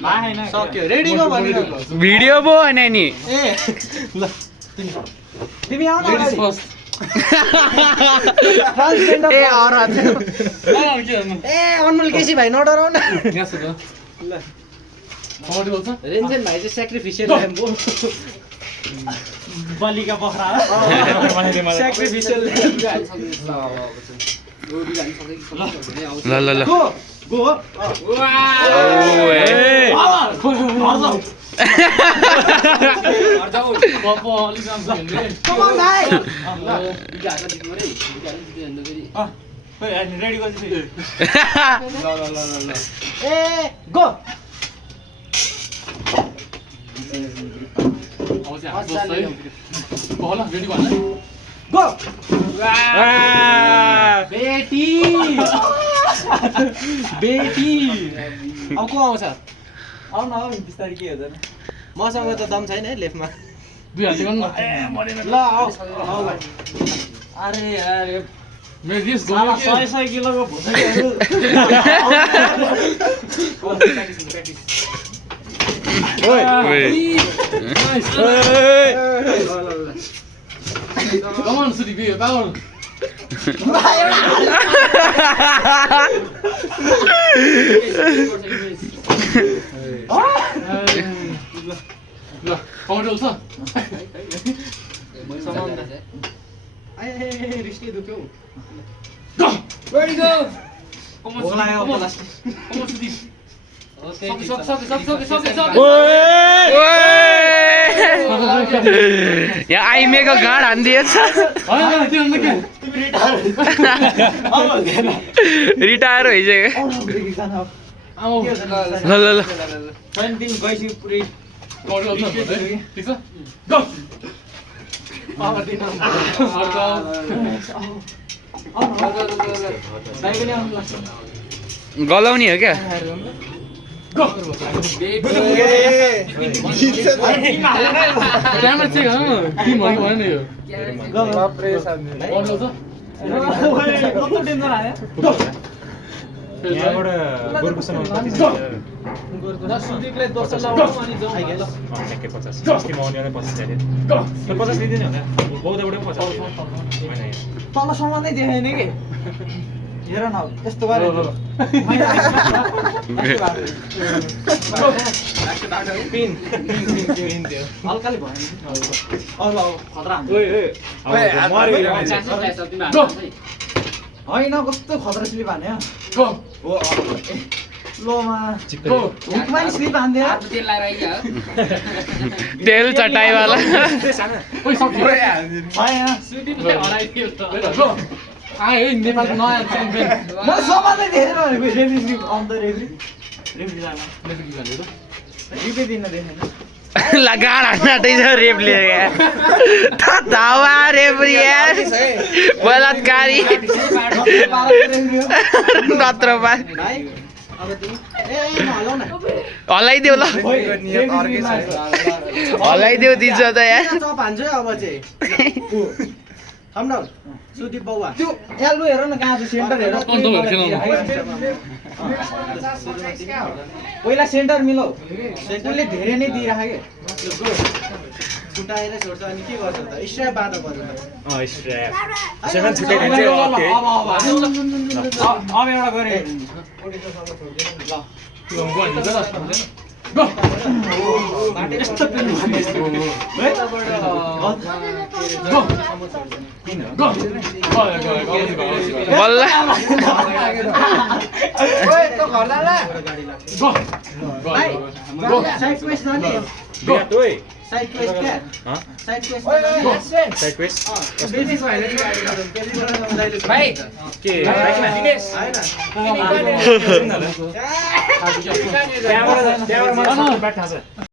सक्यो ready go भनिदिनु video पो भने नि ए ल तिमी आउ न फर्स्ट ए औरत ए अनमोल केसी भाइ नडराउ न ल बोल्छ रेन्जन भाइ चाहिँ स्याक्रिफिसियल ल्याम्ब हो बलिका बखरा स्याक्रिफिसियल ल ल ल गो गो रेडी ए गो गो बेटी बेटी अब को आउँछ आउ न बिस्तारै के हुँदैन मसँग त दम छैन है लेफ्टमा दुई हात गर्नु ल आऊ आऊ भाइ अरे यार मेरो रिस 100 किलोको भुसुकीहरु ओइ Come on, Sudi, be power. ल पाउडर छ रिस्कले दुख्यो गो रेडी गो भोक लाग्यो अब लास्ट कम सुदी सब यहाँ आइमेको गाड हानिदिएछ रिटायर भइसक्यो ल ल ल पुरै ठीक छ गो गलाउने हो क्या गो क्यामेरा चेक टिम हो कि भएन यो कस्तो डेन्जर आयो सुदीपलाई 10 लगाउँ अनि जाउँ ल 50 लिदिने हो तलसम्म नै देखाएन कि हेर न यस्तो गरे पिन थियो हल्काले भयो ल खतरा होइन कस्तो खतरा स्लिप हान्यो लोमा हुकमा नि स्लिप हान्दियो तेल चटाइवाला आयो नेपालको नयाँ च्याम्पियन म समानै धेरै भनेको रेफ्री अन्त रेफ्री जान रिपे दिन देखेन ला गाड हान्न आँटेछ रेपले धावा रेफ्री यार बलात्कारी नत्र बा हल्लाइदेऊ ल हल्लाइदेऊ दिन्छ त यार भान्छु अब चाहिँ सुदीप बाबुवा त्यो एल्बो हेर न कहाँ छ सेन्टर हेर पहिला सेन्टर मिलाउ सेन्टरले धेरै नै दिइराख्यो के छुटाएर छोड्छ अनि के गर्छ त स्ट्र्याप बाँध पर्यो अब एउटा गरे बल्ल भाइ